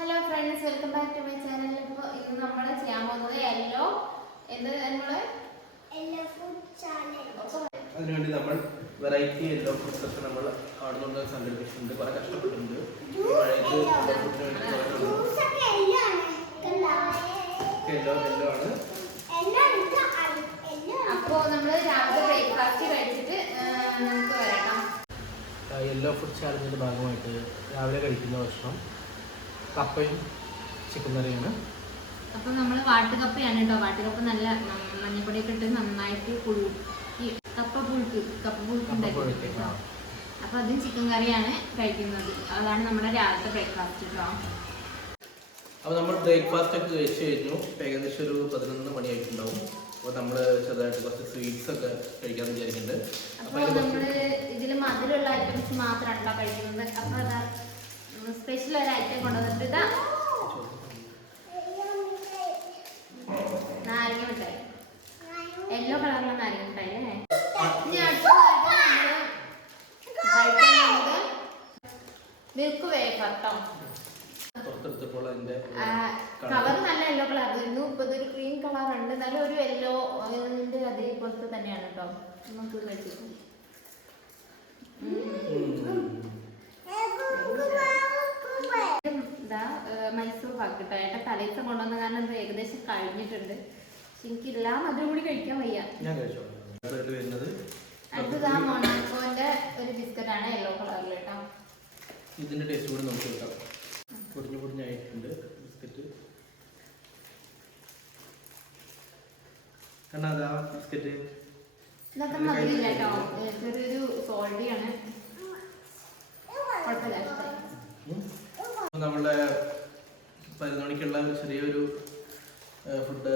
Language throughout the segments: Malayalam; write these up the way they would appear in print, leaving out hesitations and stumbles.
Hello friends, welcome back to my channel. ഇപ്പോൾ ഇന്ന് നമ്മൾ ചെയ്യാൻ പോകുന്നത് യെല്ലോ ഫുഡ് ചാലഞ്ച്. അതിനുവേണ്ടി നമ്മൾ വെറൈറ്റി യെല്ലോ ഫുഡ്സ് ഒക്കെ നമ്മൾ അവിടെ നിന്ന് സംഘടിപ്പിച്ചിട്ടുണ്ട്. കുറെ കഷ്ടപ്പെട്ടിട്ടുണ്ട്. അപ്പോൾ നമ്മൾ രാവിലെ ബ്രേക്ക്ഫാസ്റ്റ് കഴിച്ചിട്ട് നമുക്ക് വരാം. യെല്ലോ ഫുഡ് ചാലഞ്ചിന്റെ ഭാഗമായിട്ട് രാവിലെ കഴിക്കുന്ന ഭക്ഷണം കപ്പയും ചിക്കൻ കറിയാണ്. അപ്പോൾ നമ്മൾ വാട്ടുകപ്പയാണ് കേട്ടോ. വാട്ടുകപ്പ നല്ല മഞ്ഞപ്പൊടിയൊക്കെ ഇട്ട് നന്നായിട്ട് കപ്പ പുഴുക്ക് ഉണ്ടാക്കി. അപ്പോൾ അതും ചിക്കൻ കറിയാണ് കഴിക്കുന്നത്. അതാണ് നമ്മുടെ രാവിലത്തെ ബ്രേക്ക്ഫാസ്റ്റ് കേട്ടോ. അപ്പോൾ നമ്മൾ ബ്രേക്ക്ഫാസ്റ്റ് ഒക്കെ കഴിച്ച് കഴിഞ്ഞു. ഏകദേശം ഒരു 11 മണിയായിട്ടുണ്ടാവും. അപ്പോൾ നമ്മൾ ചെറുതായിട്ട് കുറച്ച് സ്വീറ്റ്സ് ഒക്കെ കഴിക്കാമെന്ന് വിചാരിക്കുന്നുണ്ട്. അപ്പോൾ നമ്മൾ ഇതിൽ മധുരമുള്ള ഐറ്റംസ് മാത്രമാണല്ലോ കഴിക്കുന്നത്. അപ്പോൾ അതാ സ്പെഷ്യൽ ഒരു ഐറ്റം കൊണ്ടുവന്നിട്ട് ഇതാ നാരങ്ങ മിഠായി, യെല്ലോ കളറിലുള്ള നാരങ്ങ മിഠായി അല്ലേ. ഇനി മിൽക്ക് വേഫർ കേട്ടോ. കളർ നല്ല യെല്ലോ കളർ ആയിരുന്നു. ഇപ്പൊ ഇതൊരു ക്രീം കളർ ഉണ്ട്, എന്നാലും ഒരു യെല്ലോ അതേപോലത്തെ തന്നെയാണ് കേട്ടോ. നമുക്ക് കഴിച്ചിട്ട് മൈസൂർ പാക്ക് കേട്ടോ. ഏട്ടൻ തലേദിവസം കൊണ്ടുവന്ന കാരണം ഇത് ഏകദേശം കഴിഞ്ഞിട്ടുണ്ട്. പക്ഷെ എനിക്കെല്ലാം അതും കൂടി കഴിക്കാൻ വയ്യ. അടുത്തത് ആ മൊണാക്കോന്റെ ഒരു ബിസ്ക്കറ്റ് ആണ് യെല്ലോ കളറിൽ കേട്ടോ. ഇതിന്റെ ടേസ്റ്റ് കൂടി നമുക്ക് കിട്ടാം. പൊടിഞ്ഞായിട്ടുണ്ട് ബിസ്ക്കറ്റ്. ബിസ്ക്കറ്റ് ഇതൊക്കെ മതിയില്ല കേട്ടോ. ചെറിയൊരു സോൾട്ടിയാണ്. നമ്മളുടെ 11 മണിക്കുള്ള ചെറിയൊരു ഫുഡ്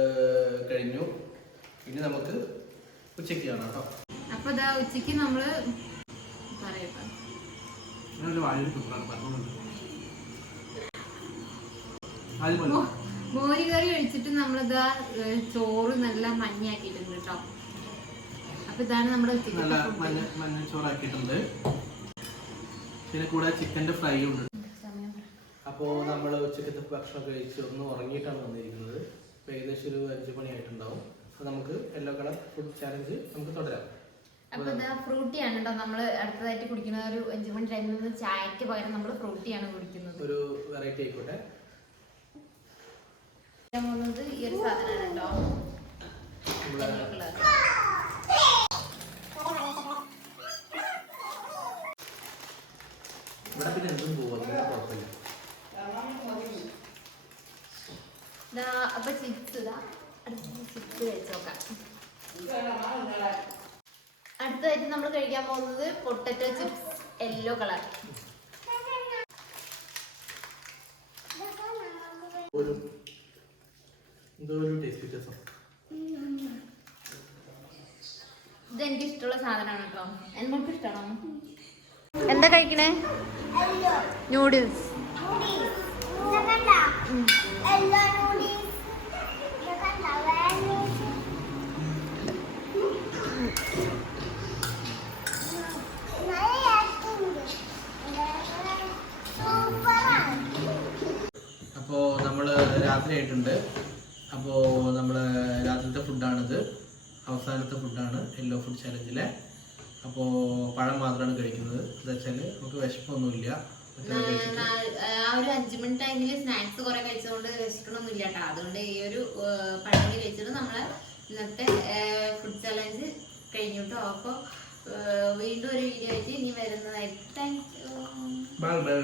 കഴിഞ്ഞു. ഇനി നമുക്ക് ഉച്ചയ്ക്ക് കാണാം കേട്ടോ. അപ്പൊ ഇതാ ഉച്ചക്ക് നമ്മള് മോര് കറി കഴിച്ചിട്ട് നമ്മളിതാ ചോറ് നല്ല മഞ്ഞാക്കിയിട്ടുണ്ട് കേട്ടോ. അപ്പൊ ഇതാണ് നമ്മുടെ ഉച്ചക്ക് മഞ്ഞ ചോറാക്കിയിട്ടുണ്ട്. പിന്നെ കൂടെ ചിക്കൻ്റെ ഫ്രൈ ഉണ്ട്. അപ്പോൾ നമ്മൾ ഉച്ചക്കത്തെ ഭക്ഷണം കഴിച്ച് ഒന്ന് ഉറങ്ങിയിട്ടാണ് വന്നിരിക്കുന്നത്. ഏകദേശം ഒരു 5 മണിയായിട്ടുണ്ടാവും. അപ്പോൾ നമുക്ക് യെല്ലോ കളർ ഫുഡ് ചാലഞ്ച് നമുക്ക് തുടരാം. അപ്പോൾ ഇതാ ഫ്രൂട്ടിയാണ് കേട്ടോ നമ്മൾ അടുത്തതായിട്ട് കുടിക്കുന്നത്. ഒരു 5 മണി ടൈമിൽ നിന്ന് ചായക്ക് പകരം നമ്മൾ ഫ്രൂട്ടിയാണ് കുടിക്കുന്നത്. ഒരു വെറൈറ്റി ആയിക്കോട്ടെ. ഈ ഒരു സാധനമാണ് കേട്ടോ, യെല്ലോ കളർ. ഇവിടെ പിന്നെ എന്തും പോവാ, കുഴപ്പമില്ല. അപ്പൊ ചിപ്സ് ചിപ്സ് കഴിച്ചു നോക്കാം. അടുത്തതായിട്ട് നമ്മൾ കഴിക്കാൻ പോകുന്നത് പൊട്ടറ്റോ ചിപ്സ് യെല്ലോ കളർ. ഇതെനിക്ക് ഇഷ്ടമുള്ള സാധനമാണ് കേട്ടോ. നിങ്ങൾക്ക് ഇഷ്ടമാണോ? എന്താ കഴിക്കണേ? നൂഡിൽസ്. അപ്പോൾ നമ്മൾ രാത്രി ആയിട്ടുണ്ട്. അപ്പോൾ നമ്മൾ രാത്രിത്തെ ഫുഡാണിത്. അവസാനത്തെ ഫുഡാണ് യെല്ലോ ഫുഡ് ചാലഞ്ചിലെ. അപ്പോൾ പഴം മാത്രമാണ് കഴിക്കുന്നത്. എന്താ വെച്ചാൽ നമുക്ക് വിശപ്പൊന്നുമില്ല. ആ ഒരു 5 മണി ടൈമിൽ സ്നാക്സ് കുറെ കഴിച്ചതുകൊണ്ട് വിശക്കണമൊന്നുമില്ല കേട്ടോ. അതുകൊണ്ട് ഈ ഒരു പഴം കഴിച്ചിട്ട് നമ്മളെ ഇന്നത്തെ ഫുഡ് ചാലഞ്ച് കഴിഞ്ഞു കേട്ടോ. അപ്പോൾ വീണ്ടും ഒരു വീഡിയോ ആയിട്ട് ഇനി വരുന്നതായിട്ട് താങ്ക് യു. Bye bye.